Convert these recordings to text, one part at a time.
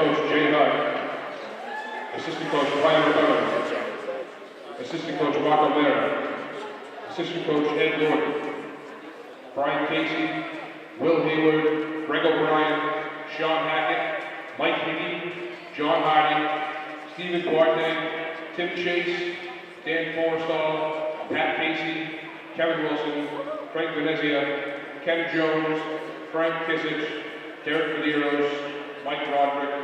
coach Jay Hutt, assistant coach Brian Roberto, assistant coach Mark O'Mara, assistant coach Ed Gordon, Brian Casey, Will Hayward, Greg O'Brien, Sean Hackett, Mike Hickey, John Hardy, Stephen Duarte, Tim Chase, Dan Forstall, Pat Casey, Kevin Wilson, Frank Venezia, Ken Jones, Frank Kisich, Derek Medeiros, Mike Roderick,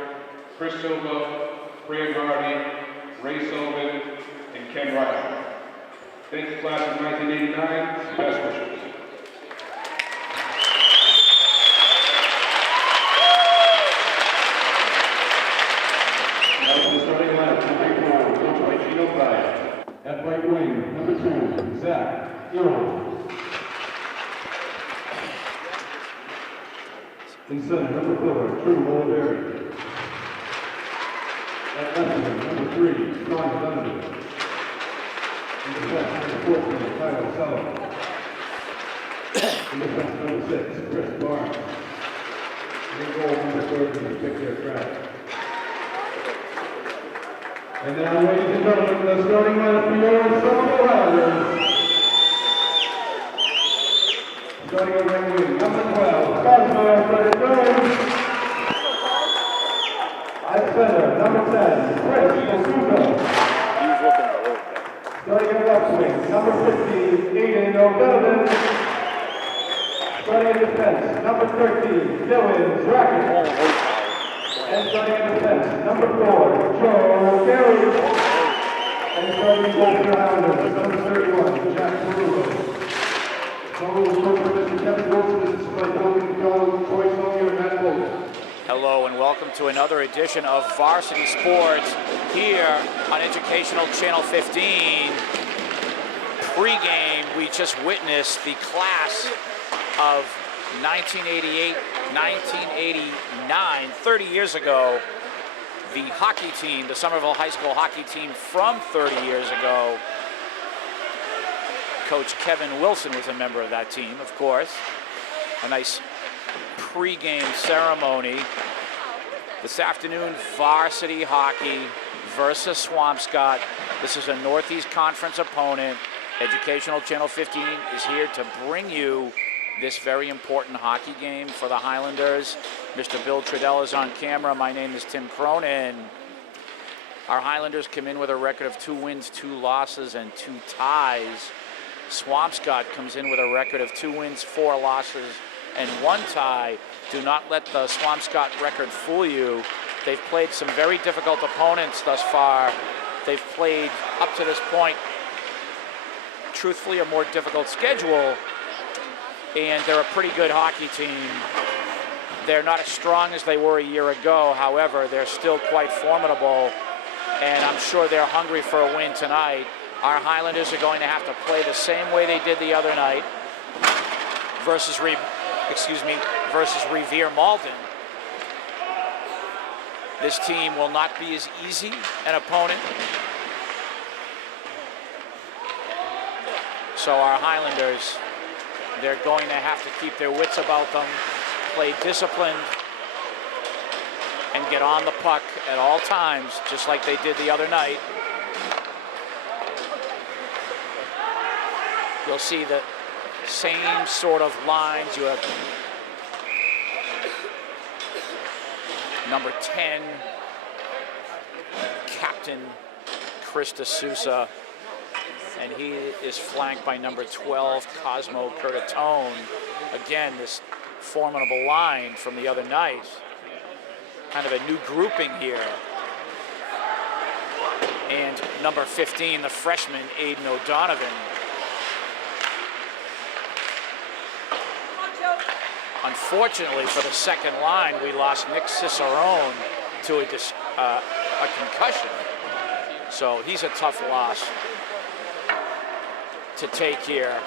Chris Silva, Fran Hardy, Ray Sullivan, and Ken Riley. Thank you, class of 1989. Best wishes. At right wing, number 2, Zach Earl. In center, number 4, True Olivieri. At left wing, number 3, Brian Donovan. In defense, number 14, Kyle Sullivan. In defense, number 6, Chris Barnes. In goal, number 30, Victor Kraft. And now, ladies and gentlemen, the starting lineup for your Summer Islanders. Starting at right wing, number 12, Cosmo Frederick. At center, number 10, Chris D'Souza. Starting at left wing, number 15, Aiden O'Donovan. Starting at defense, number 13, Dylan Zrakin. And starting in defense, number 4, Joe Carey. And starting goal for the Islanders, number 31, Jack Perulo. Mr. Kevin Wilson, this is my Golden Goal, Troy Sawyer, and Matt Bolton. Hello and welcome to another edition of Varsity Sports here on Educational Channel 15. Pre-game, we just witnessed the class of 1988, 1989, 30 years ago, the hockey team, the Somerville High School hockey team from 30 years ago. Coach Kevin Wilson was a member of that team, of course. A nice pre-game ceremony. This afternoon, varsity hockey versus Swampscott. This is a Northeast Conference opponent. Educational Channel 15 is here to bring you this very important hockey game for the Highlanders. Mr. Bill Trudell is on camera. My name is Tim Cronin. Our Highlanders come in with a record of 2 wins, 2 losses, and 2 ties. Swampscott comes in with a record of 2 wins, 4 losses, and 1 tie. Do not let the Swampscott record fool you. They've played some very difficult opponents thus far. They've played, up to this point, truthfully, a more difficult schedule. And they're a pretty good hockey team. They're not as strong as they were a year ago. However, they're still quite formidable. And I'm sure they're hungry for a win tonight. Our Highlanders are going to have to play the same way they did the other night versus Revere Malden. This team will not be as easy an opponent. So our Highlanders, they're going to have to keep their wits about them, play disciplined, and get on the puck at all times, just like they did the other night. You'll see the same sort of lines. You have number 10, Captain Chris D'Souza, and he is flanked by number 12, Cosmo Curtatone. Again, this formidable line from the other night. Kind of a new grouping here. And number 15, the freshman, Aiden O'Donovan. Unfortunately for the second line, we lost Nick Cicerone to a concussion. So he's a tough loss to take here.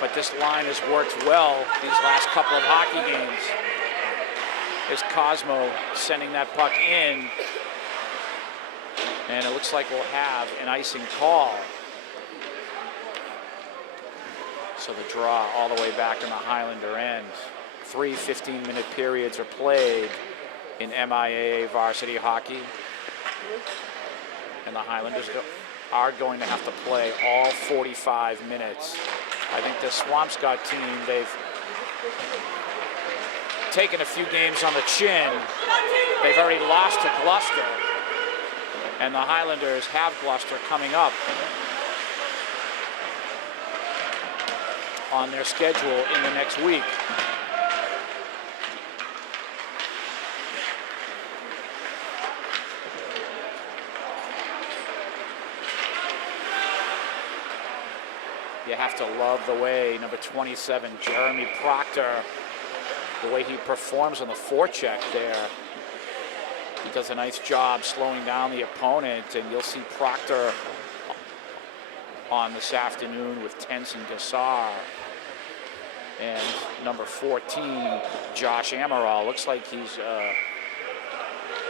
But this line has worked well these last couple of hockey games. Here's Cosmo sending that puck in. And it looks like we'll have an icing call. So the draw all the way back in the Highlander end 3 15-minute periods are played in MIAA varsity hockey. And the Highlanders are going to have to play all 45 minutes. I think the Swampscott team, they've taken a few games on the chin. They've already lost to Gloucester. And the Highlanders have Gloucester coming up on their schedule in the next week. You have to love the way number 27, Jeremy Proctor, the way he performs on the forecheck there. He does a nice job slowing down the opponent, and you'll see Proctor on this afternoon with Tenson Gassar. And number 14, Josh Amaral. Looks like he's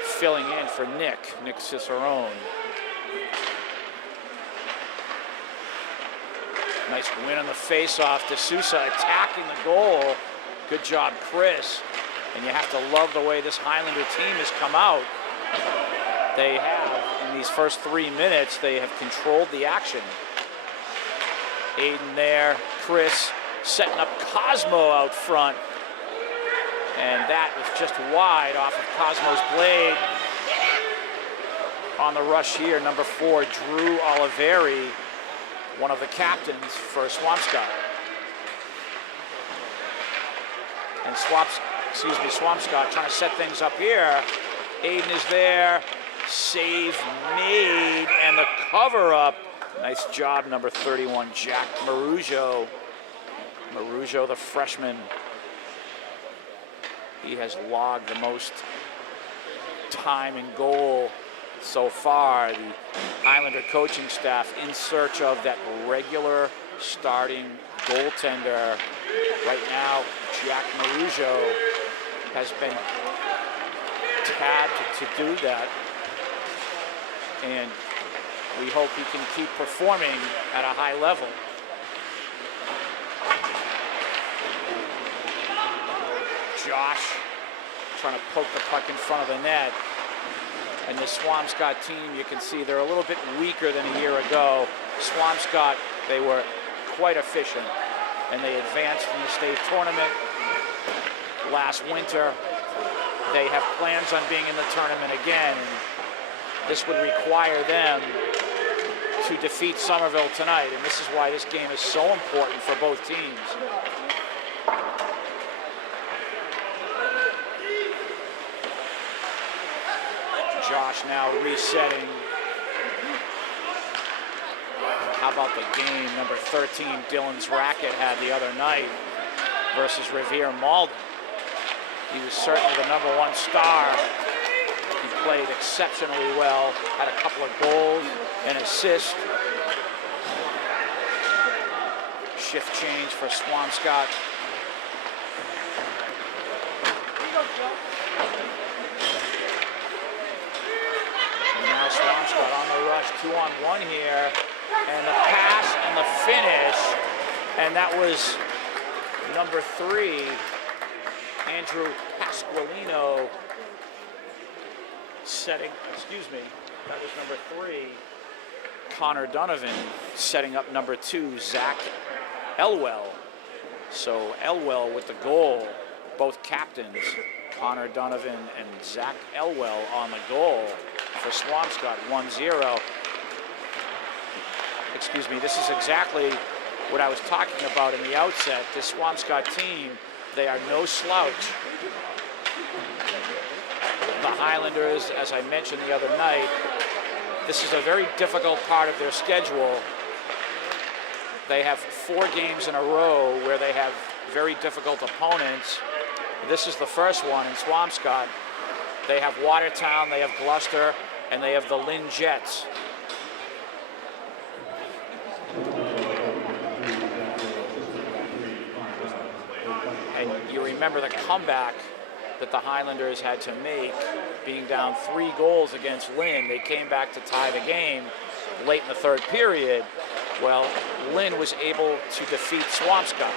filling in for Nick Cicerone. Nice win on the face-off. D'Souza attacking the goal. Good job, Chris. And you have to love the way this Highlander team has come out. They have, in these first 3 minutes, they have controlled the action. Aiden there, Chris setting up Cosmo out front. And that was just wide off of Cosmo's blade. On the rush here, number 4, Drew Oliveri, one of the captains for Swampscott. And Swampscott trying to set things up here. Aiden is there, save made, and the cover up. Nice job, number 31, Jack Marujo. Marujo, the freshman. He has logged the most time in goal so far. The Highlander coaching staff in search of that regular starting goaltender. Right now, Jack Marujo has been tabbed to do that, and we hope he can keep performing at a high level. Josh trying to poke the puck in front of the net. And the Swampscott team, you can see they're a little bit weaker than a year ago. Swampscott, they were quite efficient, and they advanced in the state tournament last winter. They have plans on being in the tournament again. This would require them to defeat Somerville tonight, and this is why this game is so important for both teams. Josh now resetting. How about the game number 13 Dylan's Racket had the other night versus Revere Malden? He was certainly the number 1 star. He played exceptionally well, had a couple of goals and assists. Shift change for Swampscott. Swampscott on the rush, 2-on-1 here, and the pass and the finish, and that was number 3, Andrew Pasqualino that was number 3, Connor Donovan setting up number 2, Zach Elwell. So Elwell with the goal, both captains, Connor Donovan and Zach Elwell on the goal for Swampscott, 1-0. Excuse me, this is exactly what I was talking about in the outset. This Swampscott team, they are no slouch. The Highlanders, as I mentioned the other night, this is a very difficult part of their schedule. They have 4 games in a row where they have very difficult opponents. This is the first one in Swampscott. They have Watertown, they have Gloucester, and they have the Lynn Jets. And you remember the comeback that the Highlanders had to make, being down 3 goals against Lynn. They came back to tie the game late in the 3rd period. Well, Lynn was able to defeat Swampscott.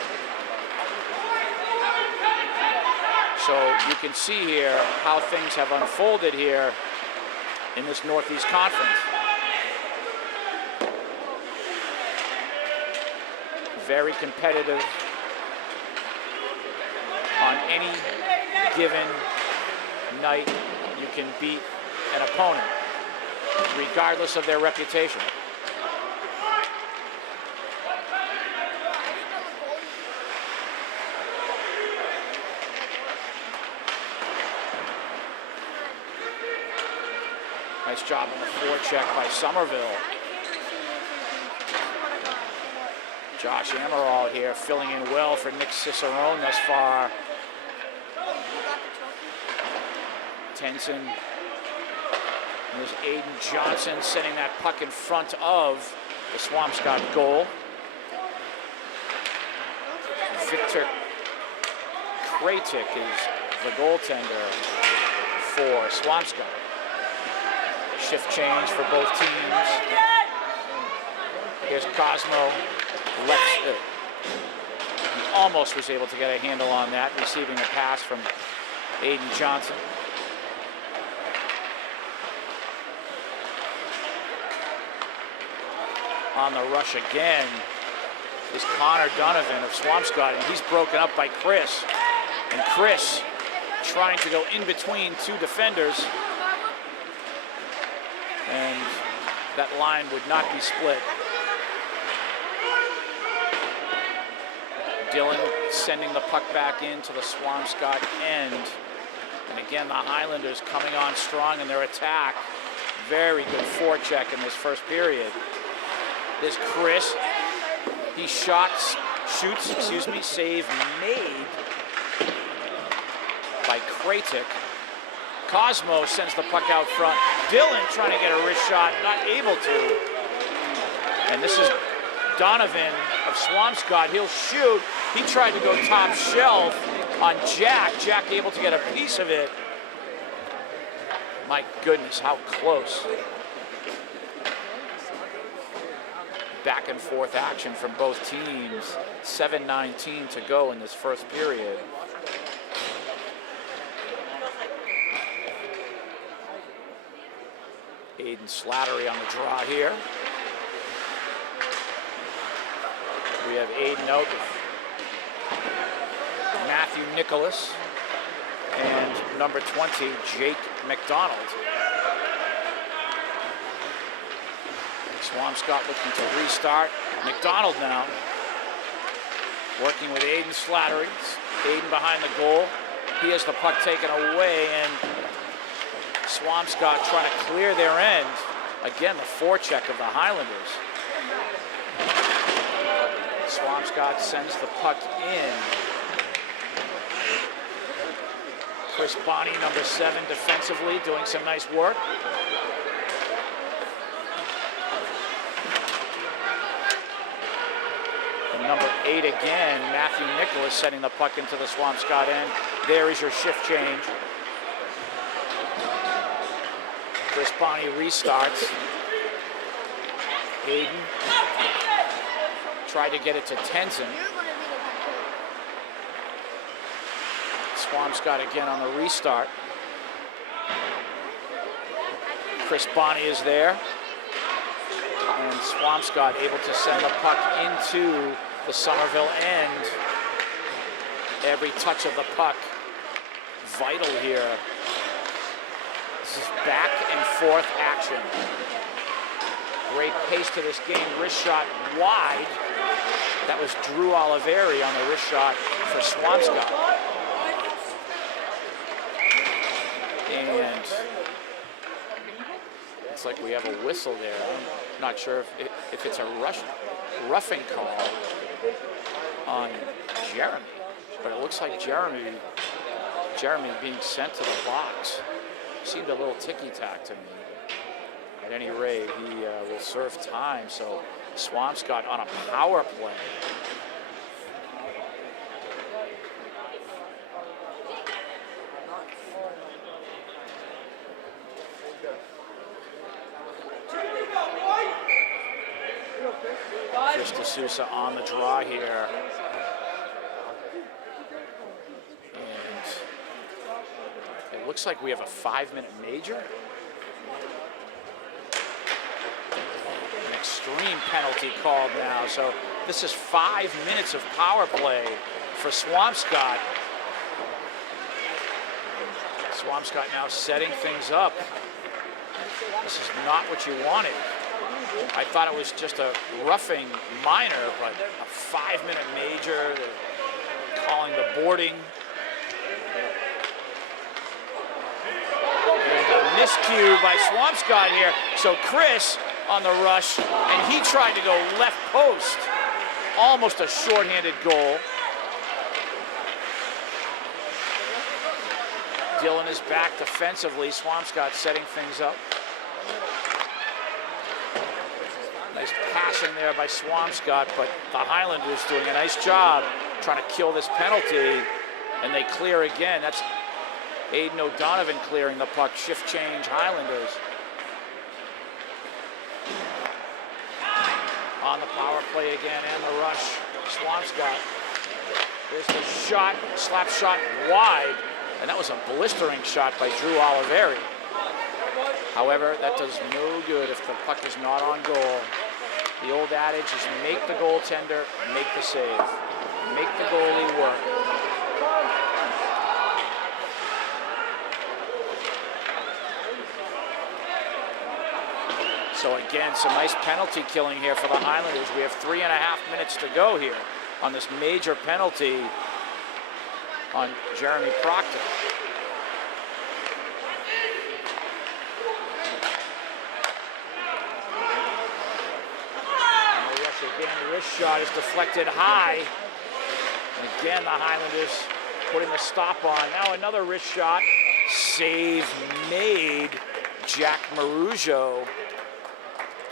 So you can see here how things have unfolded here in this Northeast Conference. Very competitive on any given night. You can beat an opponent regardless of their reputation. Nice job on the forecheck by Somerville. Josh Amaral here filling in well for Nick Cicerone thus far. Tenson. There's Aiden Johnson sending that puck in front of the Swampscott goal. Victor Kratik is the goaltender for Swampscott. Shift change for both teams. Here's Cosmo. He almost was able to get a handle on that, receiving a pass from Aiden Johnson. On the rush again is Connor Donovan of Swampscott, and he's broken up by Chris. And Chris trying to go in between two defenders, and that line would not be split. Dillon sending the puck back into the Swampscott end. And again, the Highlanders coming on strong in their attack. Very good forecheck in this first period. There's Chris. He shoots, save made by Kratik. Cosmo sends the puck out front. Dillon trying to get a wrist shot, not able to. And this is Donovan of Swampscott. He'll shoot. He tried to go top shelf on Jack. Jack able to get a piece of it. My goodness, how close. Back and forth action from both teams. 7:19 to go in this first period. Aiden Slattery on the draw here. We have Aiden out with Matthew Nicholas and number 20, Jake McDonald. Swampscott looking to restart. McDonald now working with Aiden Slattery. Aiden behind the goal. He has the puck taken away, and Swampscott trying to clear their end. Again, the forecheck of the Highlanders. Swampscott sends the puck in. Chris Bonney, number 7, defensively, doing some nice work. And number 8 again, Matthew Nicholas setting the puck into the Swampscott end. There is your shift change. Chris Bonney restarts. Hayden tried to get it to Tenson. Swampscott again on the restart. Chris Bonney is there. And Swampscott able to send the puck into the Somerville end. Every touch of the puck vital here. This is back and forth action. Great pace to this game. Wrist shot wide. That was Drew Oliveri on the wrist shot for Swampscott. And it's like we have a whistle there. I'm not sure if it's a roughing call on Jeremy, but it looks like Jeremy being sent to the box. Seemed a little ticky-tack to me. At any rate, he will serve time, so Swampscott on a power play. Chris D'Souza on the draw here. And looks like we have a 5-minute major. An extreme penalty called now. So this is 5 minutes of power play for Swampscott. Swampscott now setting things up. This is not what you wanted. I thought it was just a roughing minor, but a 5-minute major. They're calling the boarding. And a miscue by Swampscott here. So Chris on the rush, and he tried to go left post. Almost a shorthanded goal. Dylan is back defensively. Swampscott setting things up. Nice passing there by Swampscott, but the Highlanders doing a nice job trying to kill this penalty, and they clear again. That's Aiden O'Donovan clearing the puck. Shift change, Highlanders. On the power play again, and the rush. Swampscott. There's the shot, slap shot wide, and that was a blistering shot by Drew Oliveri. However, that does no good if the puck is not on goal. The old adage is make the goaltender, make the save. Make the goalie work. So again, some nice penalty killing here for the Highlanders. We have 3.5 minutes to go here on this major penalty on Jeremy Proctor. And the rush again, the wrist shot is deflected high. And again, the Highlanders putting the stop on. Now another wrist shot. Save made, Jack Marujo.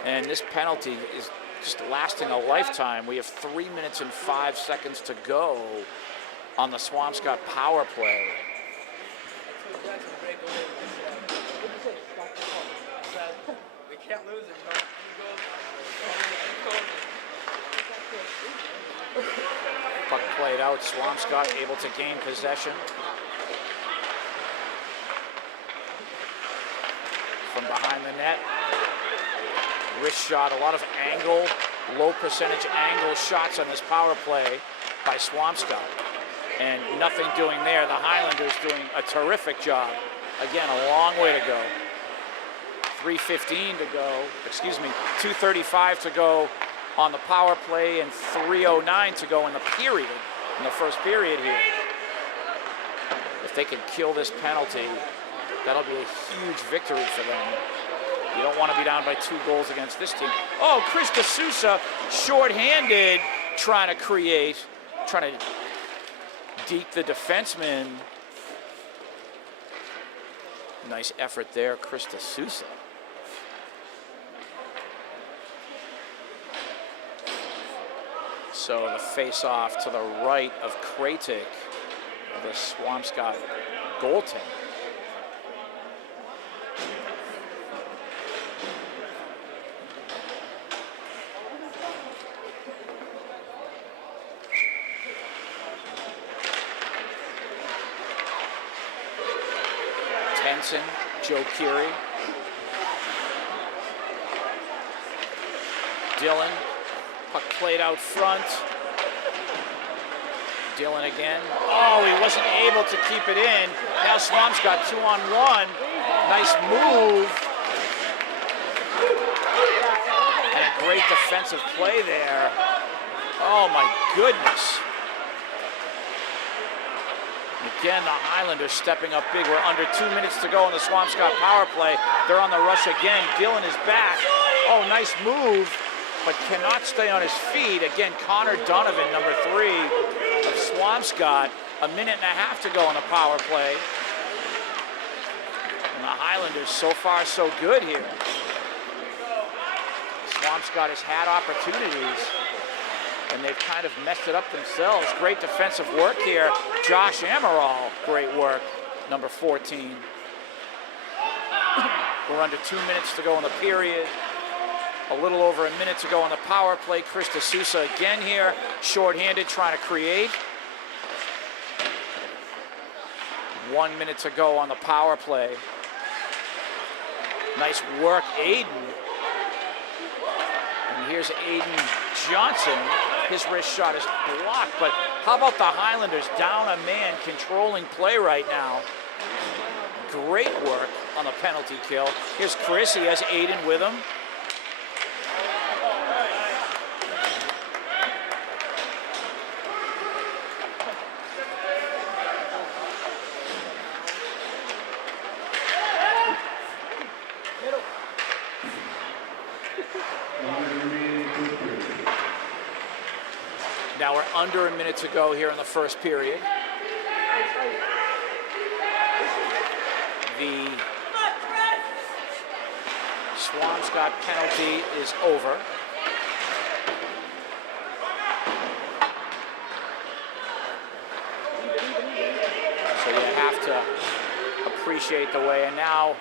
And this penalty is just lasting a lifetime. We have 3 minutes and 5 seconds to go on the Swampscott power play. We can't lose it, Puck played out, Swampscott able to gain possession. From behind the net. Wrist shot, a lot of angle, low percentage angle shots on this power play by Swampscott. And nothing doing there. The Highlanders doing a terrific job. Again, a long way to go. 3:15 to go, 2:35 to go on the power play and 3:09 to go in the period, in the first period here. If they can kill this penalty, that'll be a huge victory for them. You don't want to be down by 2 goals against this team. Oh, Chris D'Souza, shorthanded, trying to deke the defenseman. Nice effort there, Chris D'Souza. So the face-off to the right of Kratik, the Swampscott goaltender. Joe Keery. Dylan, puck played out front. Dylan again. Oh, he wasn't able to keep it in. Now Swampscott 2-on-1. Nice move. And a great defensive play there. Oh my goodness. Again, the Highlanders stepping up big. We're under 2 minutes to go in the Swampscott power play. They're on the rush again. Dylan is back. Oh, nice move, but cannot stay on his feet. Again, Connor Donovan, number 3 of Swampscott. 1.5 minutes to go in the power play. And the Highlanders, so far, so good here. Swampscott has had opportunities, and they've kind of messed it up themselves. Great defensive work here. Josh Amaral, great work, number 14. We're under 2 minutes to go in the period. A little over a minute to go on the power play. Chris D'Souza again here, shorthanded, trying to create. 1 minute to go on the power play. Nice work, Aiden. And here's Aiden Johnson. His wrist shot is blocked, but how about the Highlanders down a man controlling play right now? Great work on the penalty kill. Here's Chris, he has Aiden with him. Now we're under a minute to go here in the first period. The Swampscott penalty is over. So you have to appreciate the way, and now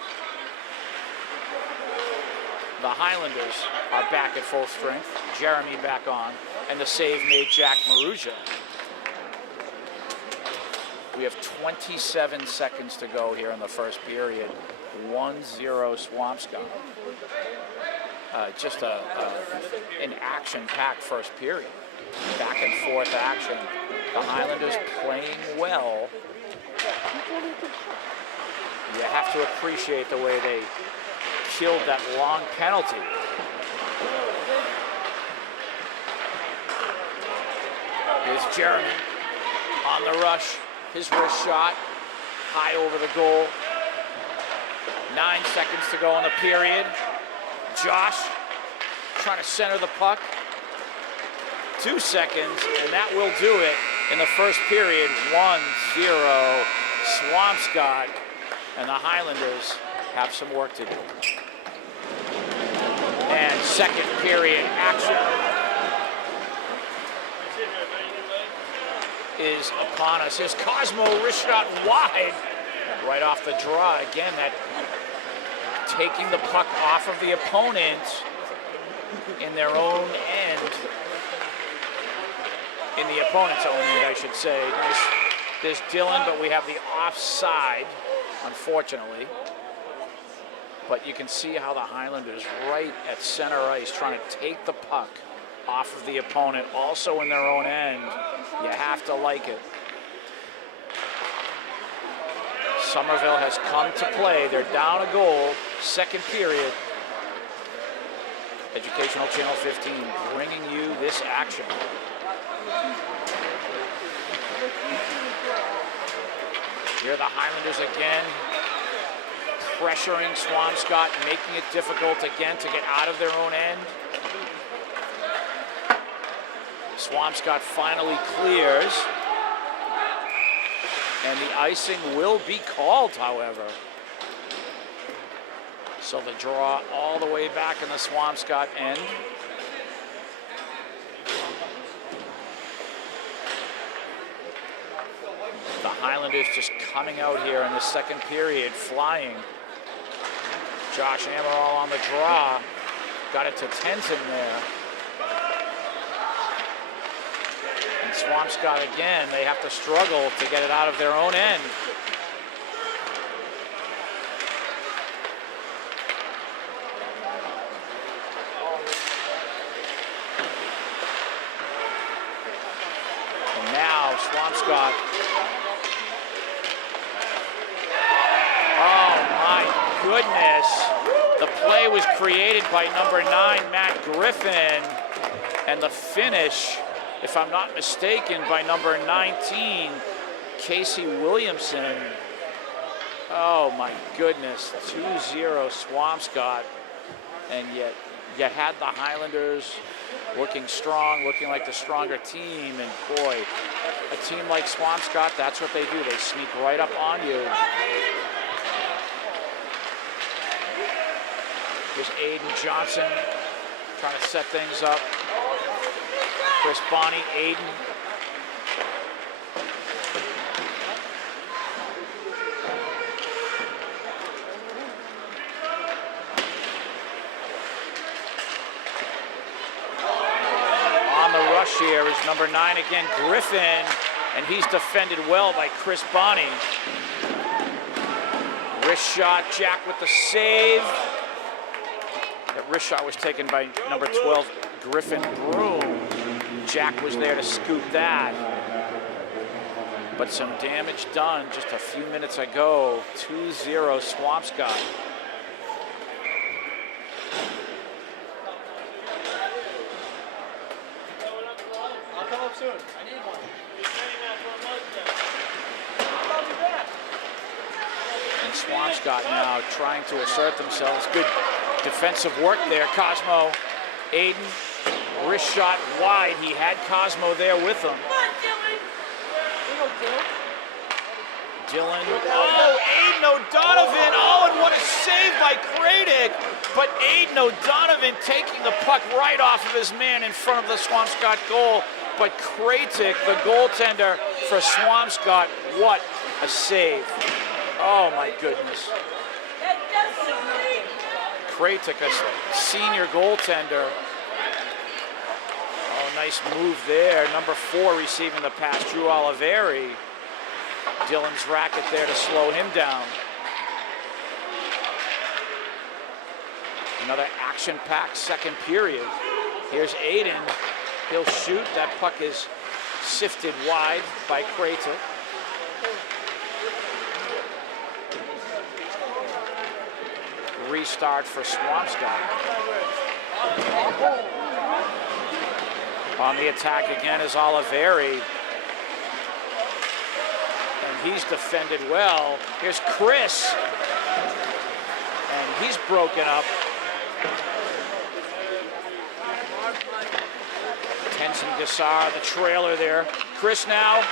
the Highlanders are back at full strength. Jeremy back on, and the save made Jack Maruja. We have 27 seconds to go here in the first period. 1-0 Swampscott. Just an action-packed first period. Back and forth action. The Highlanders playing well. You have to appreciate the way they killed that long penalty. Here's Jeremy on the rush. His wrist shot high over the goal. 9 seconds to go in the period. Josh trying to center the puck. 2 seconds, and that will do it in the first period. 1-0 Swampscott, and the Highlanders have some work to do. And second period action is upon us. Here's Cosmo, wrist shot wide, right off the draw. Again, that taking the puck off of the opponent in their own end, in the opponent's own end, I should say. Nice. There's Dylan, but we have the offside, unfortunately. But you can see how the Highlanders right at center ice trying to take the puck off of the opponent, also in their own end. You have to like it. Somerville has come to play. They're down a goal, second period. Educational Channel 15 bringing you this action. Here the Highlanders again, pressuring Swampscott, making it difficult again to get out of their own end. Swampscott finally clears, and the icing will be called, however. So the draw all the way back in the Swampscott end. The Highlanders just coming out here in the second period, flying. Josh Amaral on the draw, got it to Tenzin there. And Swampscott again, they have to struggle to get it out of their own end. And now Swampscott. Oh my goodness. The play was created by number 9, Matt Griffin, and the finish, if I'm not mistaken, by number 19, Casey Williamson. Oh my goodness, 2-0 Swampscott, and yet you had the Highlanders looking strong, looking like the stronger team, and boy, a team like Swampscott, that's what they do. They sneak right up on you. Here's Aiden Johnson trying to set things up. Chris Bonney, Aiden. On the rush here is number 9 again, Griffin, and he's defended well by Chris Bonney. Wrist shot, Jack with the save. That wrist shot was taken by number 12, Griffin Broom. Jack was there to scoop that. But some damage done just a few minutes ago. 2-0 Swampscott. I'll come up soon. I need one. And Swampscott now trying to assert themselves. Good defensive work there. Cosmo, Aiden, wrist shot wide. He had Cosmo there with him. Dylan, oh, Aiden O'Donovan, oh, and what a save by Kradick. But Aiden O'Donovan taking the puck right off of his man in front of the Swampscott goal. But Kradick, the goaltender for Swampscott, what a save. Oh my goodness. Kradick, a senior goaltender. Oh, nice move there. Number 4 receiving the pass, Drew Oliveri. Dylan's racket there to slow him down. Another action-packed second period. Here's Aiden. He'll shoot. That puck is sifted wide by Kradick. Restart for Swampscott. On the attack again is Oliveri. And he's defended well. Here's Chris. And he's broken up. Tenson Gassar, the trailer there. Chris now,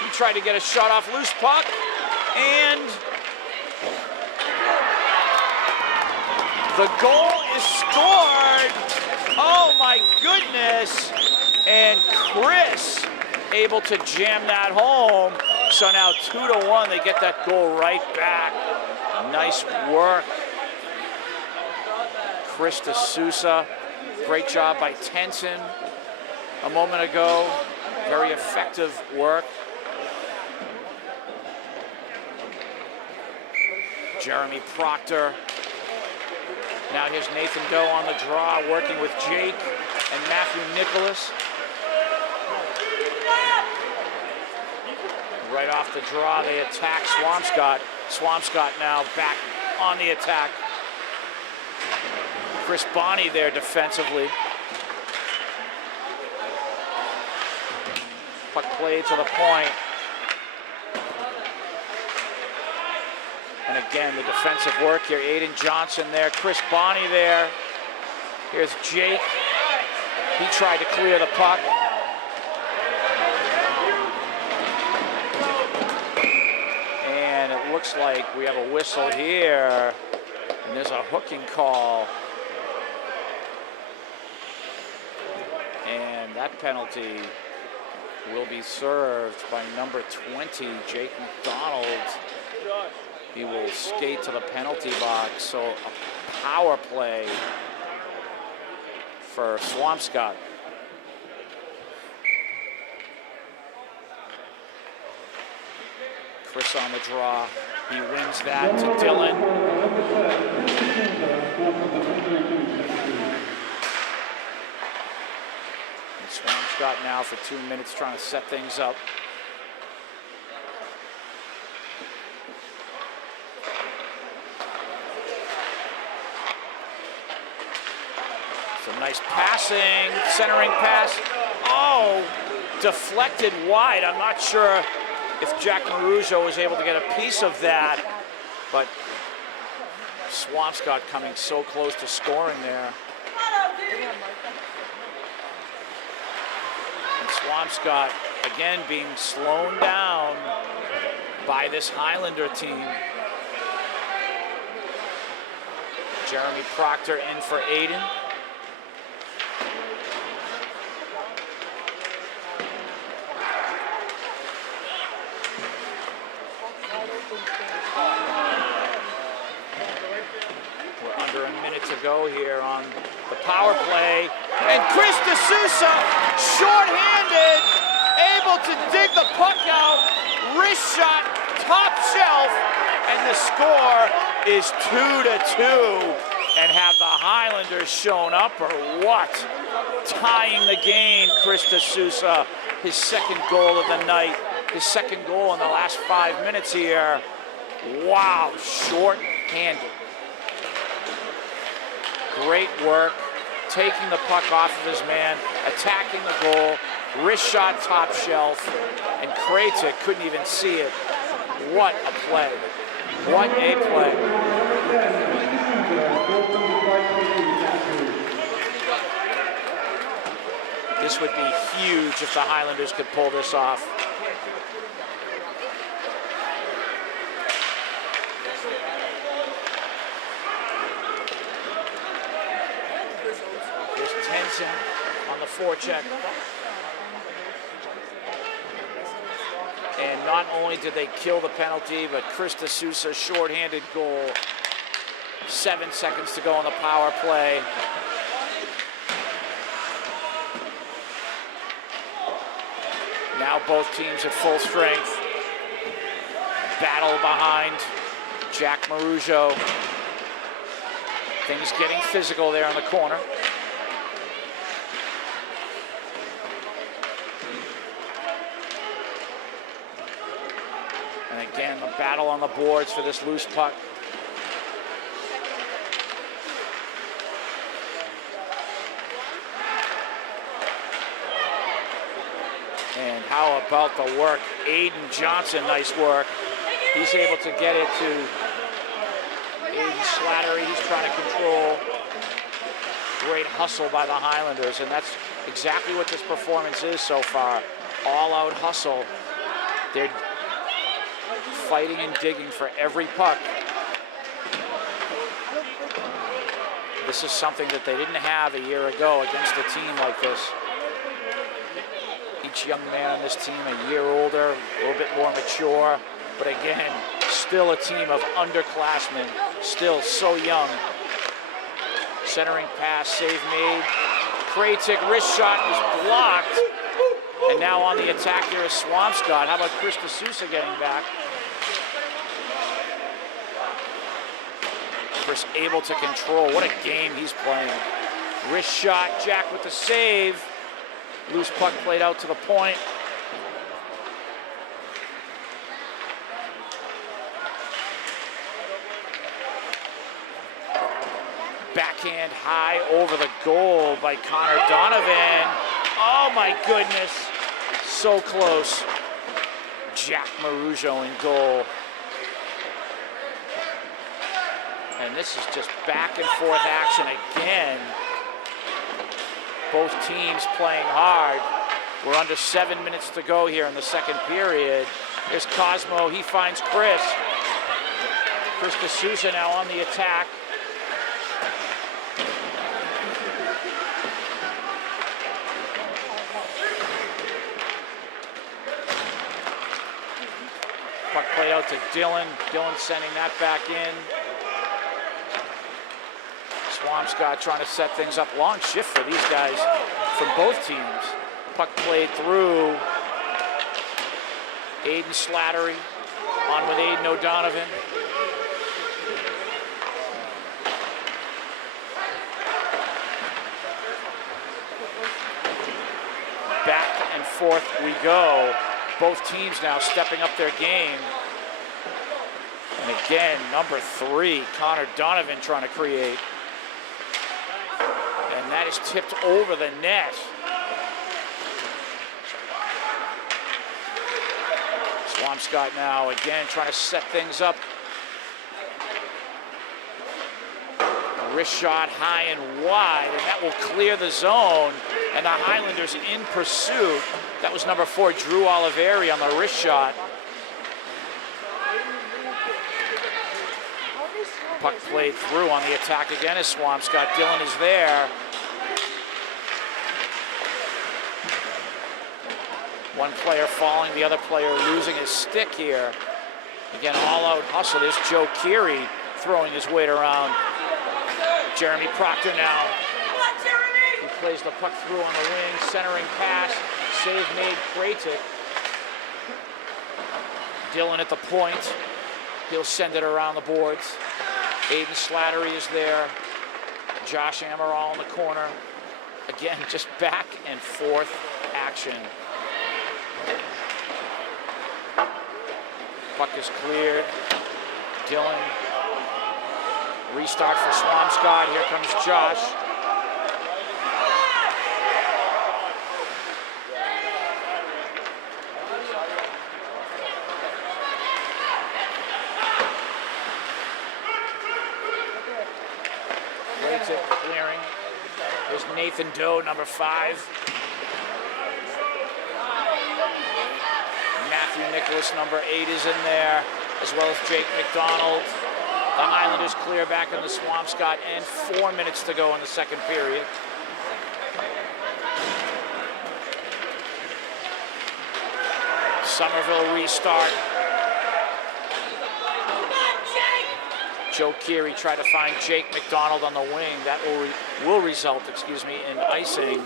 he tried to get a shot off loose puck. And the goal is scored. Oh my goodness. And Chris able to jam that home. So now 2-1, they get that goal right back. Nice work. Chris D'Souza, great job by Tenson a moment ago. Very effective work. Jeremy Proctor. Now here's Nathan Doe on the draw, working with Jake and Matthew Nicholas. Right off the draw, they attack Swampscott. Swampscott now back on the attack. Chris Bonney there defensively. Puck played to the point. And again, the defensive work here. Aiden Johnson there, Chris Bonney there. Here's Jake. He tried to clear the puck. And it looks like we have a whistle here. And there's a hooking call. And that penalty will be served by number 20, Jake McDonald. He will skate to the penalty box, so a power play for Swampscott. Chris on the draw. He wins that to Dylan. And Swampscott now for 2 minutes trying to set things up. Some nice passing, centering pass. Oh, deflected wide. I'm not sure if Jack Marujo was able to get a piece of that, but Swampscott coming so close to scoring there. And Swampscott, again, being slowed down by this Highlander team. Jeremy Proctor in for Aiden. We're under a minute to go here on the power play. And Chris D'Souza, short-handed, able to dig the puck out. Wrist shot, top shelf. And the score is 2-2. And have the Highlanders shown up or what? Tying the game, Chris D'Souza, his second goal of the night, his second goal in the last 5 minutes here. Wow, short-handed. Great work, taking the puck off of his man, attacking the goal, wrist shot top shelf, and Krejcik couldn't even see it. What a play. What a play. This would be huge if the Highlanders could pull this off. Here's Tenson on the forecheck. And not only did they kill the penalty, but Chris D'Souza's shorthanded goal. 7 seconds to go on the power play. Now both teams at full strength. Battle behind Jack Marujo. Things getting physical there in the corner. And again, the battle on the boards for this loose puck. And how about the work? Aiden Johnson, nice work. He's able to get it to Aiden Slattery. He's trying to control. Great hustle by the Highlanders, and that's exactly what this performance is so far. All-out hustle. They're fighting and digging for every puck. This is something that they didn't have a year ago against a team like this. Each young man on this team a year older, a little bit more mature, but again, still a team of underclassmen, still so young. Centering pass, save made. Krejcik wrist shot was blocked. And now on the attack here is Swampscott. How about Chris D'Souza getting back? Chris able to control. What a game he's playing. Wrist shot, Jack with the save. Loose puck played out to the point. Backhand high over the goal by Connor Donovan. Oh my goodness, so close. Jack Marujo in goal. And this is just back and forth action again. Both teams playing hard. We're under 7 minutes to go here in the second period. There's Cosmo, he finds Chris. Chris D'Souza now on the attack. Puck played out to Dylan. Dylan sending that back in. Swampscott trying to set things up. Long shift for these guys from both teams. Puck played through. Aiden Slattery on with Aiden O'Donovan. Back and forth we go. Both teams now stepping up their game. And again, number 3, Connor Donovan trying to create. And that is tipped over the net. Swampscott now again trying to set things up. A wrist shot high and wide, and that will clear the zone. And the Highlanders in pursuit. That was number 4, Drew Oliveri on the wrist shot. Puck played through on the attack again as Swampscott. Dylan is there. One player falling, the other player losing his stick here. Again, all-out hustle. There's Joe Keary throwing his weight around. Jeremy Proctor now. He plays the puck through on the wing, centering pass, save made, Krejcik. Dylan at the point. He'll send it around the boards. Aiden Slattery is there. Josh Amaral in the corner. Again, just back and forth action. Puck is cleared. Dylan. Restart for Swampscott. Here comes Josh. Waits it, clearing. There's Nathan Doe, number 5. Matthew Nicholas, number 8, is in there, as well as Jake McDonald. The Highlanders clear back in the Swampscott, and 4 minutes to go in the second period. Somerville restart. Joe Keary tried to find Jake McDonald on the wing. That will result, in icing.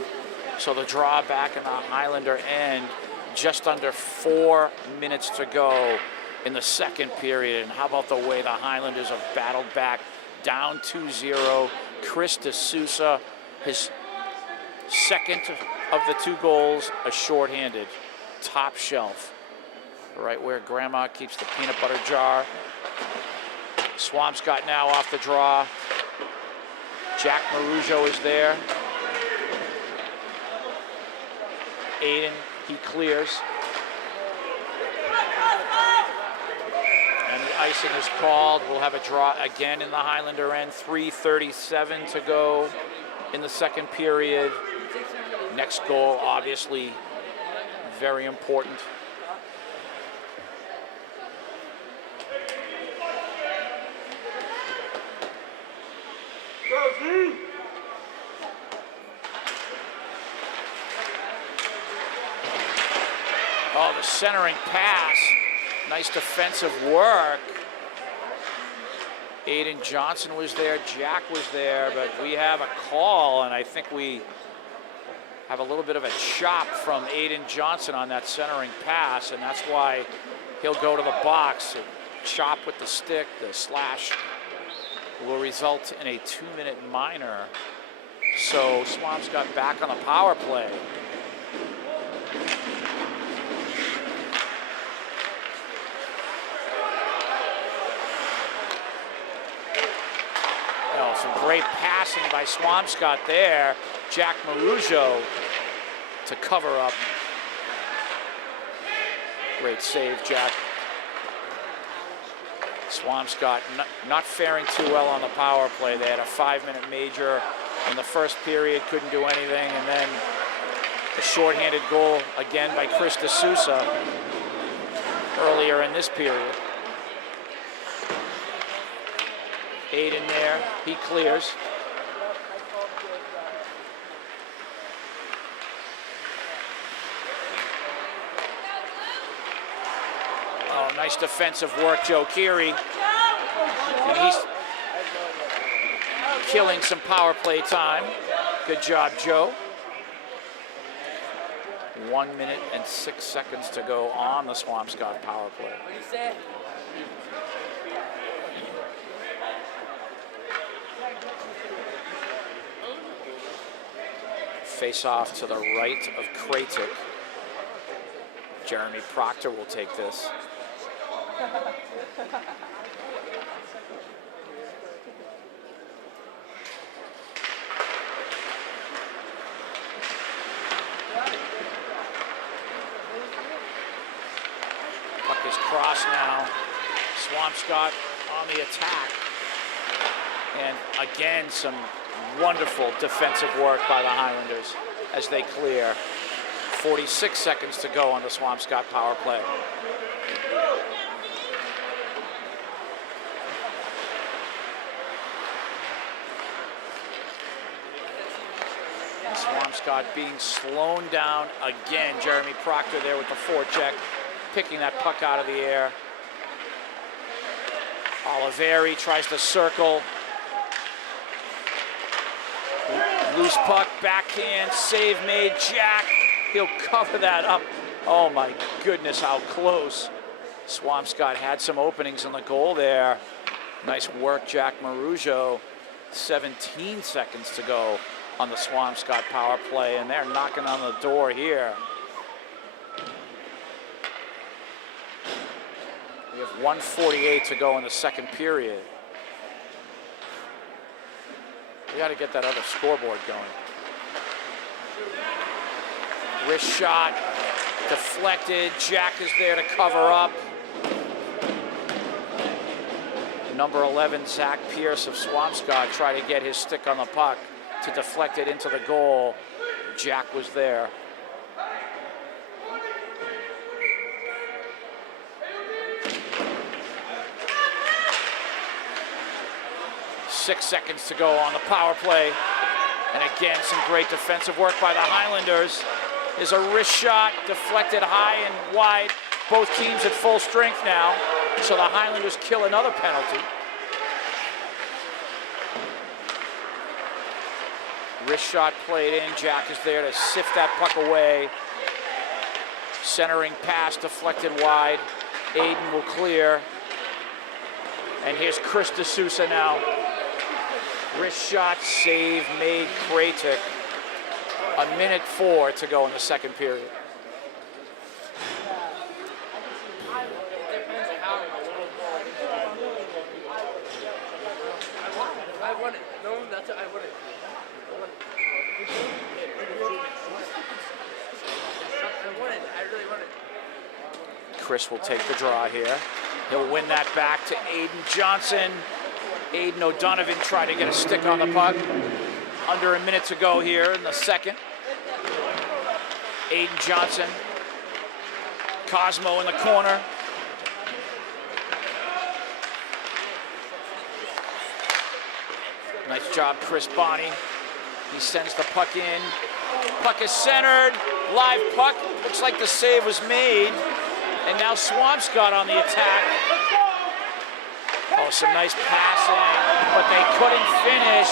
So the draw back in the Highlander end. Just under 4 minutes to go in the second period. And how about the way the Highlanders have battled back, down 2-0. Chris D'Souza, his second of the 2 goals, a shorthanded, top shelf, right where Grandma keeps the peanut butter jar. Swampscott now off the draw. Jack Marujo is there. Aiden, he clears. And the icing is called. We'll have a draw again in the Highlander end. 3:37 to go in the second period. Next goal, obviously, very important. Oh, the centering pass. Nice defensive work. Aiden Johnson was there, Jack was there, but we have a call, and I think we have a little bit of a chop from Aiden Johnson on that centering pass, and that's why he'll go to the box. A chop with the stick, the slash will result in a 2-minute minor. So Swampscott back on the power play. Oh, some great passing by Swampscott there. Jack Marujo to cover up. Great save, Jack. Swampscott not faring too well on the power play. They had a 5-minute major in the first period, couldn't do anything, and then a shorthanded goal again by Chris D'Souza earlier in this period. Aiden there, he clears. Oh, nice defensive work, Joe Keary. And he's killing some power play time. Good job, Joe. 1 minute and 6 seconds to go on the Swampscott power play. Face off to the right of Kratik. Jeremy Proctor will take this. Puck is crossed now. Swampscott on the attack. And again, some wonderful defensive work by the Highlanders as they clear. 46 seconds to go on the Swampscott power play. Swampscott being slowed down again. Jeremy Proctor there with the forecheck, picking that puck out of the air. Oliveri tries to circle. Loose puck, backhand, save made, Jack. He'll cover that up. Oh my goodness, how close. Swampscott had some openings in the goal there. Nice work, Jack Marujo. 17 seconds to go on the Swampscott power play, and they're knocking on the door here. We have 1:48 to go in the second period. We got to get that other scoreboard going. Wrist shot, deflected. Jack is there to cover up. Number 11, Zach Pierce of Swampscott, tried to get his stick on the puck to deflect it into the goal. Jack was there. Six seconds to go on the power play. And again, some great defensive work by the Highlanders. Is a wrist shot, deflected high and wide. Both teams at full strength now. So the Highlanders kill another penalty. Wrist shot played in. Jack is there to sift that puck away. Centering pass deflected wide. Aiden will clear. And here's Chris D'Souza now. Wrist shot, save made, Kratik. 1:04 to go in the second period. I won it. No, that's it. I won it. I won it. I really won it. Chris will take the draw here. He'll win that back to Aiden Johnson. Aiden O'Donovan tried to get a stick on the puck. Under a minute to go here in the second. Aiden Johnson. Cosmo in the corner. Nice job, Chris Bonney. He sends the puck in. Puck is centered. Live puck. Looks like the save was made. And now Swampscott on the attack. Oh, some nice passing, but they couldn't finish.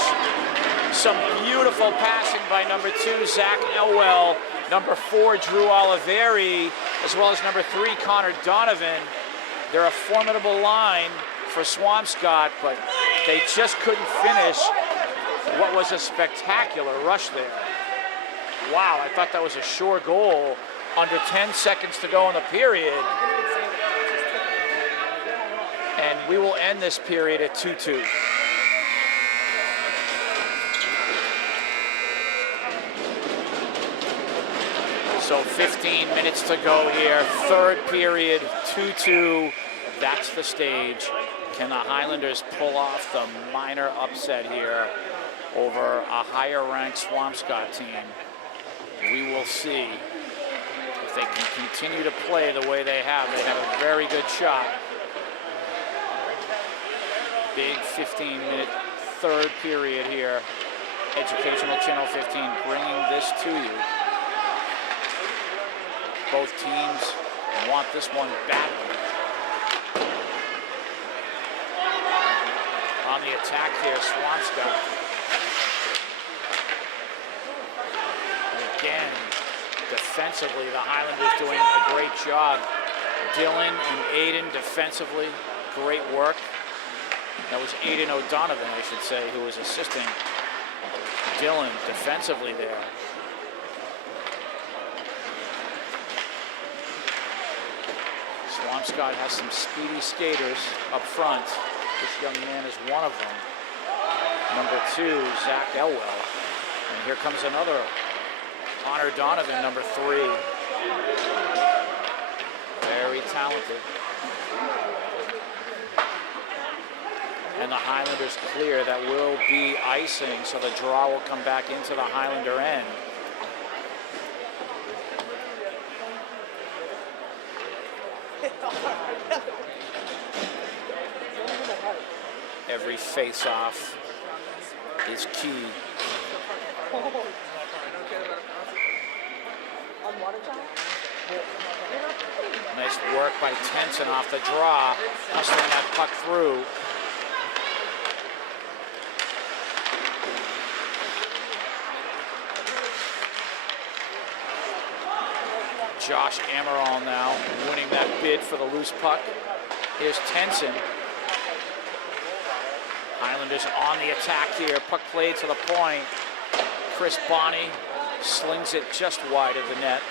Some beautiful passing by number 2, Zach Elwell. Number 4, Drew Oliveri, as well as number 3, Connor Donovan. They're a formidable line for Swampscott, but they just couldn't finish what was a spectacular rush there. Wow, I thought that was a sure goal. Under 10 seconds to go in the period. And we will end this period at 2-2. So 15 minutes to go here. Third period, 2-2. That's the stage. Can the Highlanders pull off the minor upset here over a higher-ranked Swampscott team? We will see. If they can continue to play the way they have a very good shot. Big 15-minute third period here. Educational Channel 15 bringing this to you. Both teams want this one badly. On the attack here, Swampscott. And again, defensively, the Highlanders doing a great job. Dylan and Aiden defensively, great work. That was Aiden O'Donovan, I should say, who was assisting Dylan defensively there. Swampscott has some speedy skaters up front. This young man is one of them. Number 2, Zach Elwell. And here comes another, Connor Donovan, number 3. Very talented. And the Highlanders clear. That will be icing, so the draw will come back into the Highlander end. Every face-off is key. Nice work by Tenson off the draw, hustling that puck through. Josh Amaral now winning that bid for the loose puck. Here's Tenson. Highlanders on the attack here. Puck played to the point. Chris Bonney slings it just wide of the net.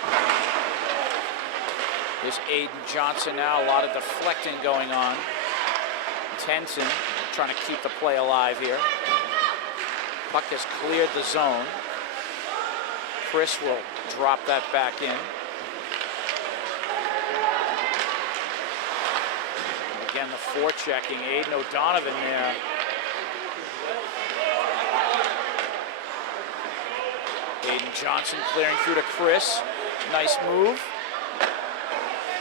There's Aiden Johnson now. A lot of deflecting going on. Tenson trying to keep the play alive here. Puck has cleared the zone. Chris will drop that back in. And again, the forechecking. Aiden O'Donovan there. Aiden Johnson clearing through to Chris. Nice move.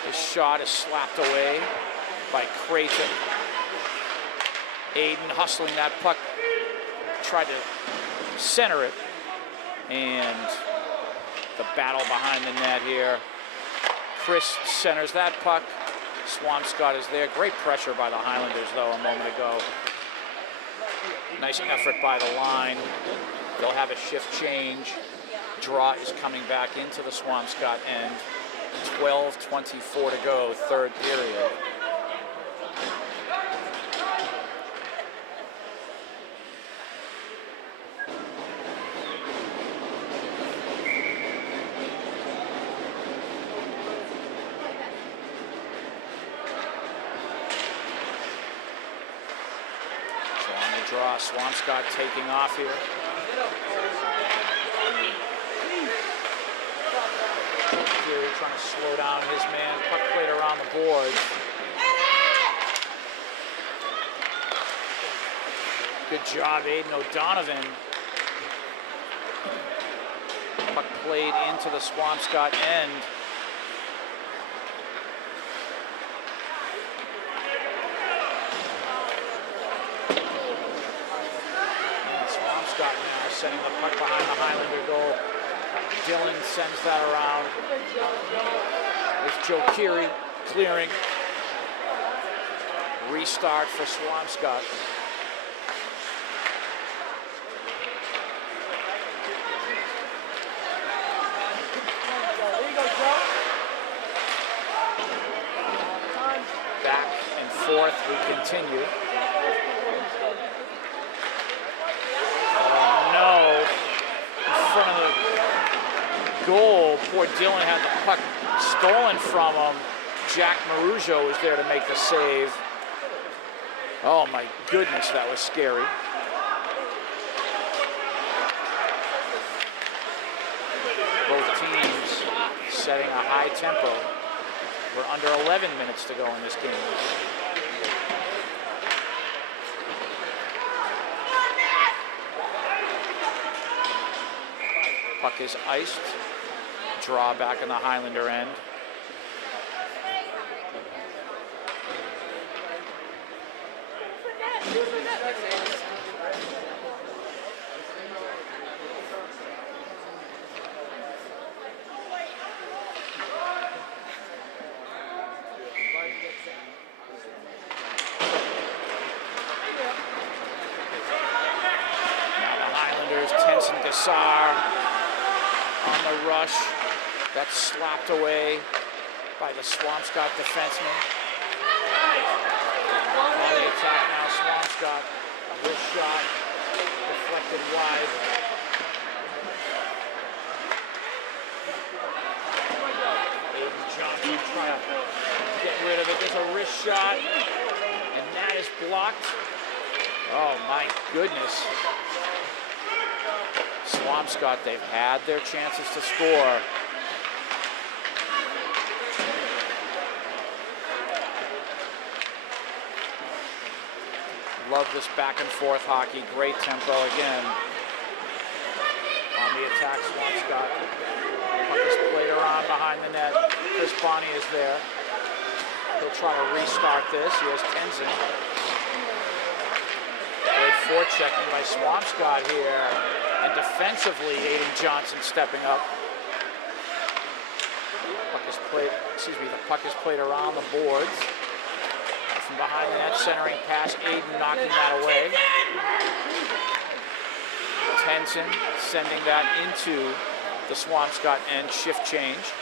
His shot is slapped away by Creighton. Aiden hustling that puck. Tried to center it. And the battle behind the net here. Chris centers that puck. Swampscott is there. Great pressure by the Highlanders, though, a moment ago. Nice effort by the line. They'll have a shift change. Draw is coming back into the Swampscott end. 12:24 to go, third period. So on the draw, Swampscott taking off here. Trying to slow down his man. Puck played around the boards. Good job, Aiden O'Donovan. Puck played into the Swampscott end. And Swampscott now sending the puck behind the Highlander goal. Dillon sends that around. There's Joe Keary clearing. Restart for Swampscott. There you go, Joe. Back and forth we continue. Oh no. In front of the goal. Poor Dillon had the puck stolen from him. Jack Marujo was there to make the save. Oh my goodness, that was scary. Both teams setting a high tempo. We're under 11 minutes to go in this game. Puck is iced. Draw back in the Highlander end. Now the Highlanders, Tenson Gassar on the rush. That's slapped away by the Swampscott defenseman. On the attack now, Swampscott. This shot deflected wide. Aiden Johnson trying to get rid of it. There's a wrist shot, and that is blocked. Oh my goodness. Swampscott, they've had their chances to score. Love this back and forth hockey. Great tempo again. On the attack, Swampscott. Puck is played around behind the net. Chris Bonney is there. He'll try to restart this. Here's Tenson. Great forechecking by Swampscott here. And defensively, Aiden Johnson stepping up. The puck is played around the boards. From behind the net, centering pass, Aiden knocking that away. Tenson sending that into the Swampscott end, shift change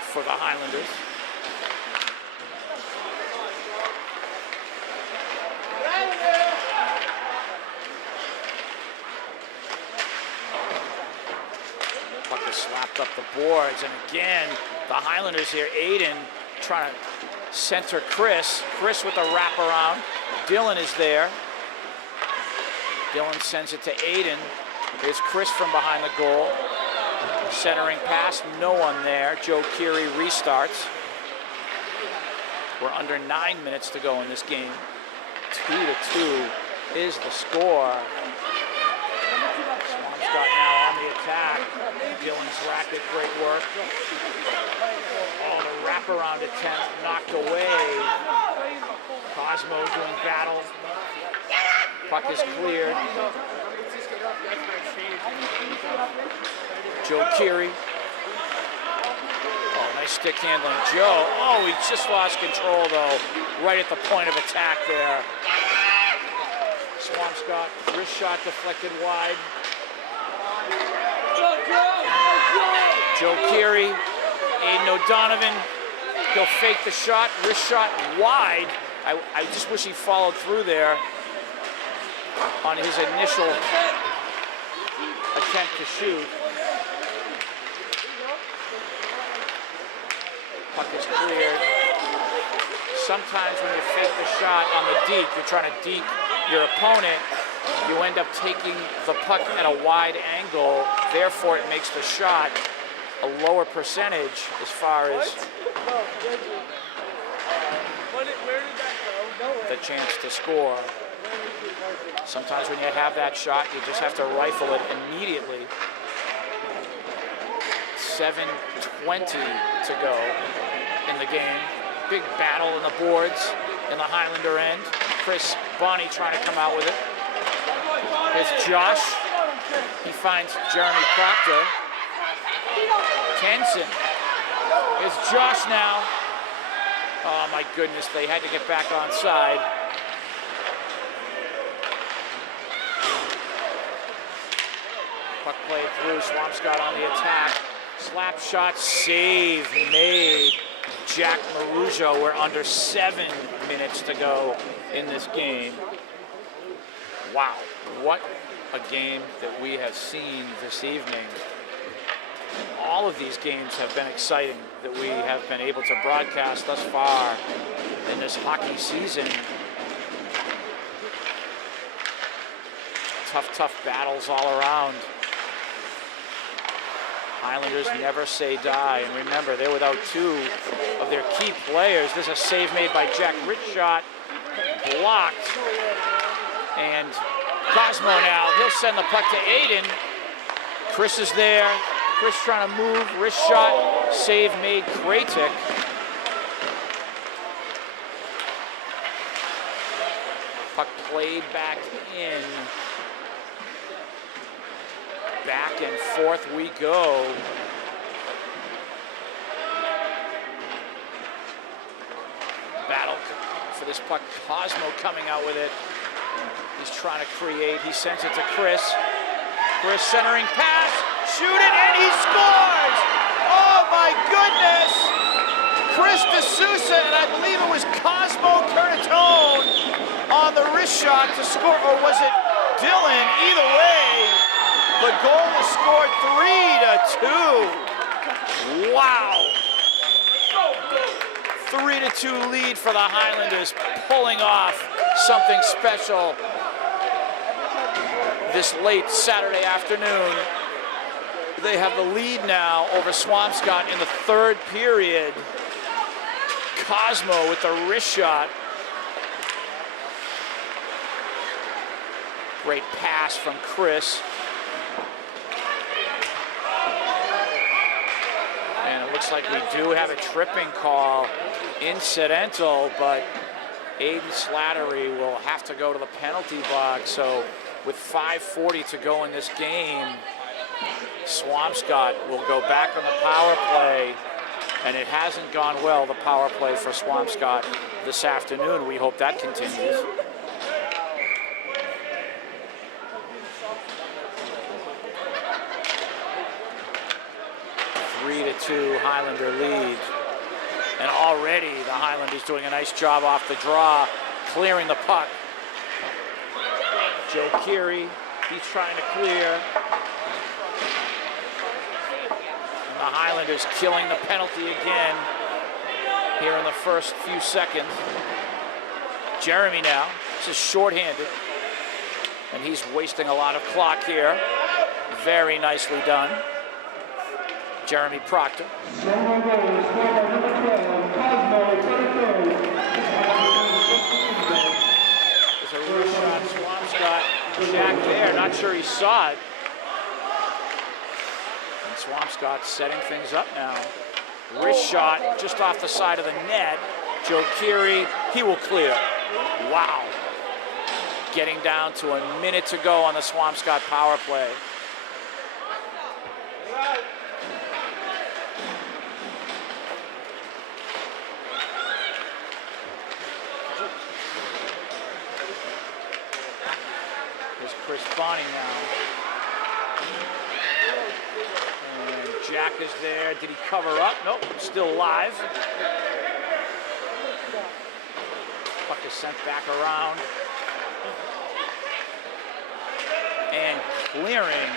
for the Highlanders. walked up the boards. And again, the Highlanders here, Aiden trying to center Chris. Chris with a wraparound. Dylan is there. Dylan sends it to Aiden. Here's Chris from behind the goal. Centering pass, no one there. Joe Keery restarts. We're under 9 minutes to go in this game. 2-2 is the score. Swampscott now on the attack. Dylan's racket, great work. Oh, the wraparound attempt knocked away. Cosmo doing battle. Puck is cleared. Joe Keery. Oh, nice stick handling. Joe, oh, he just lost control though, right at the point of attack there. Swampscott, wrist shot deflected wide. Joe Keery, Aiden O'Donovan, he'll fake the shot, wrist shot wide. I just wish he followed through there on his initial attempt to shoot. Puck is cleared. Sometimes when you fake the shot on the deke, you're trying to deke your opponent, you end up taking the puck at a wide angle, therefore it makes the shot a lower percentage as far as the chance to score. Sometimes when you have that shot, you just have to rifle it immediately. 7:20 to go in the game. Big battle in the boards in the Highlander end. Chris Bonney trying to come out with it. Here's Josh. He finds Jeremy Proctor. Kenson. Here's Josh now. Oh my goodness, they had to get back on side. Puck played through, Swampscott on the attack. Slap shot, save made. Jack Marujo, we're under 7 minutes to go in this game. Wow, what a game that we have seen this evening. All of these games have been exciting that we have been able to broadcast thus far in this hockey season. Tough battles all around. Highlanders never say die, and remember, they're without 2 of their key players. This is a save made by Jack. Rich shot, blocked, and Cosmo now, he'll send the puck to Aiden. Chris is there. Chris trying to move, wrist shot, save made Kratik. Puck played back in. Back and forth we go. Battle for this puck. Cosmo coming out with it. He's trying to create. He sends it to Chris. Chris centering pass. Shoot it, and he scores! Oh my goodness! Chris D'Souza, and I believe it was Cosmo Curnatone on the wrist shot to score, or was it Dylan? Either way, the goal is scored 3-2. Wow. 3-2 lead for the Highlanders, pulling off something special this late Saturday afternoon. They have the lead now over Swampscott in the 3rd period. Cosmo with the wrist shot. Great pass from Chris. And it looks like we do have a tripping call, incidental, but Aiden Slattery will have to go to the penalty box. So with 5:40 to go in this game, Swampscott will go back on the power play, and it hasn't gone well, the power play for Swampscott this afternoon. We hope that continues. Three to 2 Highlander lead. And already the Highlanders doing a nice job off the draw, clearing the puck. Joe Keery, he's trying to clear. The Highlanders killing the penalty again here in the first few seconds. Jeremy now, this is shorthanded, and he's wasting a lot of clock here. Very nicely done. Jeremy Proctor. There's a real shot. Swampscott, Jack there, not sure he saw it. And Swampscott setting things up now. Wrist shot just off the side of the net. Joe Keery, he will clear. Wow. Getting down to a minute to go on the Swampscott power play. Here's Chris Bonnie now. And Jack is there. Did he cover up? Nope, still alive. Puck is sent back around. And clearing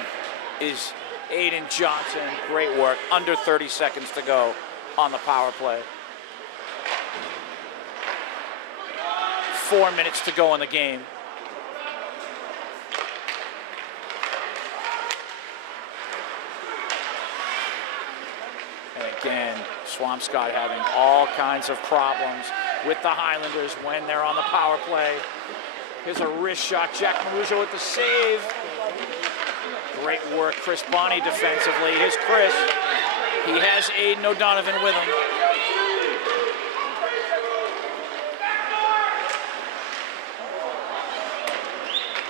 is Aiden Johnson. Great work. Under 30 seconds to go on the power play. 4 minutes to go in the game. And again, Swampscott having all kinds of problems with the Highlanders when they're on the power play. Here's a wrist shot. Jack Maruja with the save. Great work, Chris Bonnie defensively. Here's Chris. He has Aiden O'Donovan with him.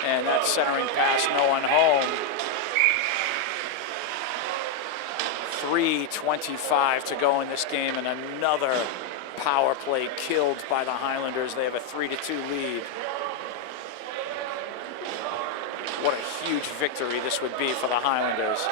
And that centering pass, no one home. 3:25 to go in this game, and another power play killed by the Highlanders. They have a 3-2 lead. What a huge victory this would be for the Highlanders.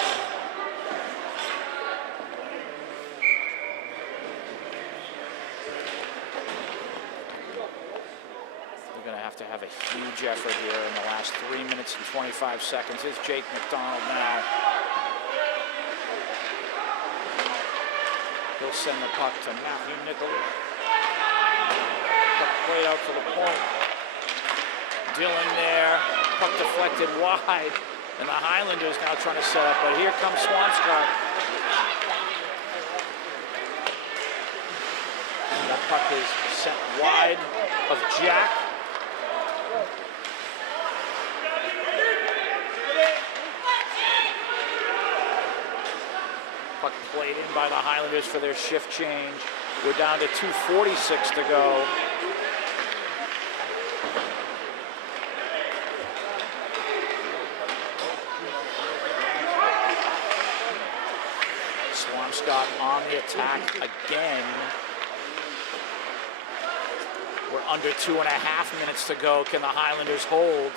They're going to have a huge effort here in the last 3 minutes and 25 seconds. Here's Jake McDonald now. He'll send the puck to Matthew Nichols. Puck played out to the point. Dylan there. Puck deflected wide. And the Highlanders now trying to set up. But here comes Swampscott. And the puck is sent wide of Jack. Puck played in by the Highlanders for their shift change. We're down to 2:46 to go. Swampscott on the attack again. We're under 2.5 minutes to go. Can the Highlanders hold?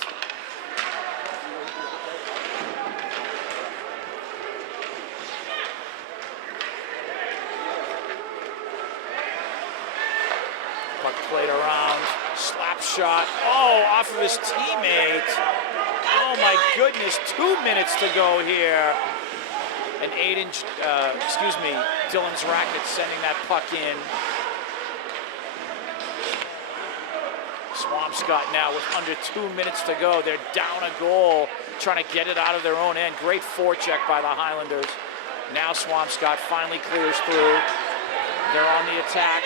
Puck played around, slap shot, oh, off of his teammate. Oh my goodness, 2 minutes to go here. And Dylan's racket sending that puck in. Swampscott now with under 2 minutes to go. They're down a goal, trying to get it out of their own end. Great forecheck by the Highlanders. Now Swampscott finally clears through. They're on the attack.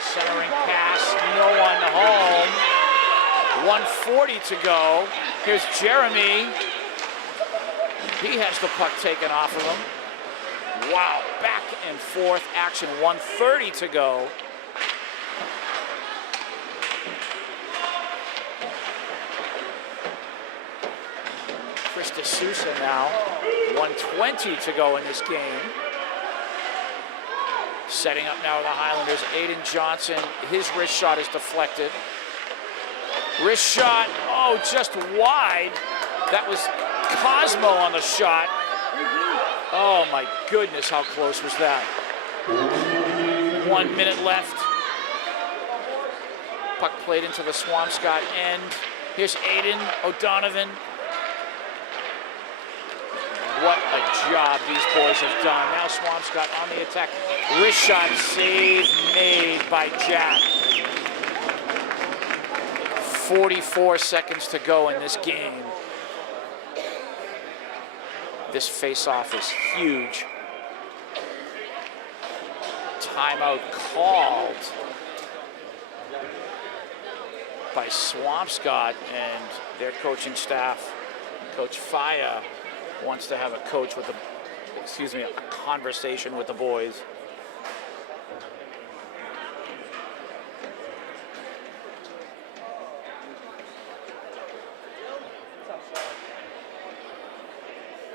Centering pass, no one home. 1:40 to go. Here's Jeremy. He has the puck taken off of him. Wow, back and forth action. 1:30 to go. Chris D'Souza now. 1:20 to go in this game. Setting up now with the Highlanders. Aiden Johnson, his wrist shot is deflected. Wrist shot, oh, just wide. That was Cosmo on the shot. Oh my goodness, how close was that? 1 minute left. Puck played into the Swampscott end. Here's Aiden O'Donovan. What a job these boys have done. Now Swampscott on the attack. Wrist shot save made by Jack. 44 seconds to go in this game. This face-off is huge. Timeout called by Swampscott and their coaching staff. Coach Faya wants to have a conversation with the boys.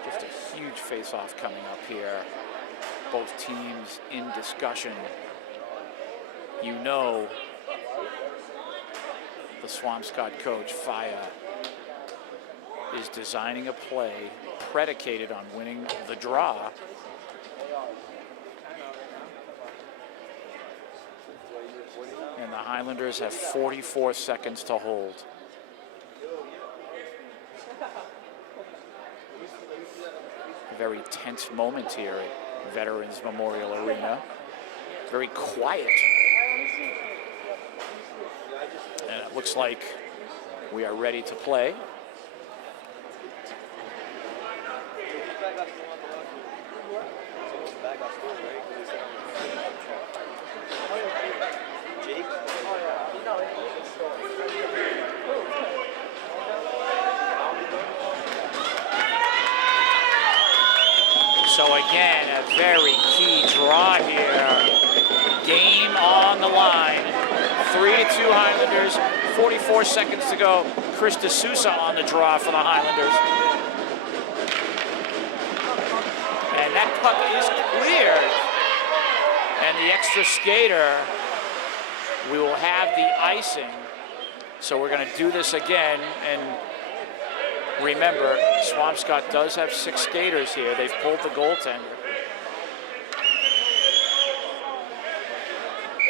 Just a huge face-off coming up here. Both teams in discussion. You know, the Swampscott coach, Faya, is designing a play predicated on winning the draw. And the Highlanders have 44 seconds to hold. A very tense moment here at Veterans Memorial Arena. Very quiet. And it looks like we are ready to play. So again, a very key draw here. Game on the line. 3-2 Highlanders, 44 seconds to go. Chris D'Souza on the draw for the Highlanders. And that puck is cleared. And the extra skater, we will have the icing. So we're going to do this again. And remember, Swampscott does have 6 skaters here. They've pulled the goaltender.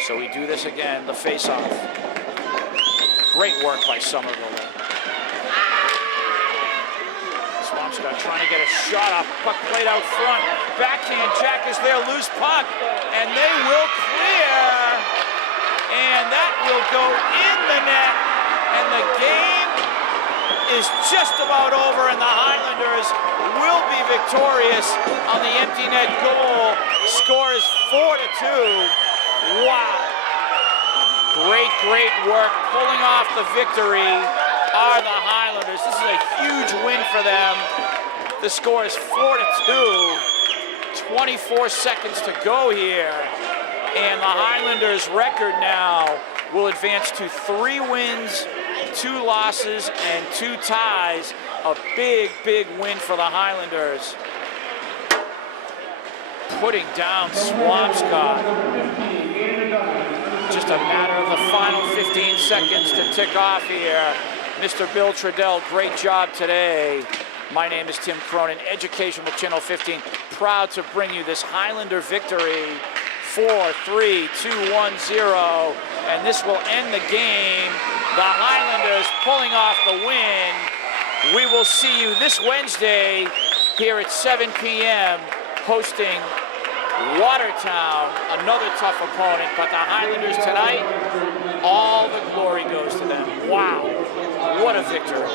So we do this again, the face-off. Great work by Somerville. Swampscott trying to get a shot off. Puck played out front. Backhand, Jack is there, loose puck. And they will clear. And that will go in the net. And the game is just about over, and the Highlanders will be victorious on the empty net goal. Score is 4-2. Wow. Great, great work. Pulling off the victory are the Highlanders. This is a huge win for them. The score is 4-2. 24 seconds to go here. And the Highlanders' record now will advance to 3 wins, 2 losses, and 2 ties. A big, big win for the Highlanders. Putting down Swampscott. Just a matter of the final 15 seconds to tick off here. Mr. Bill Trudell, great job today. My name is Tim Cronin, Education with Channel 15. Proud to bring you this Highlander victory. 4-3, 2-1-0. And this will end the game. The Highlanders pulling off the win. We will see you this Wednesday here at 7 p.m. hosting Watertown, another tough opponent, but the Highlanders tonight, all the glory goes to them. Wow, what a victory.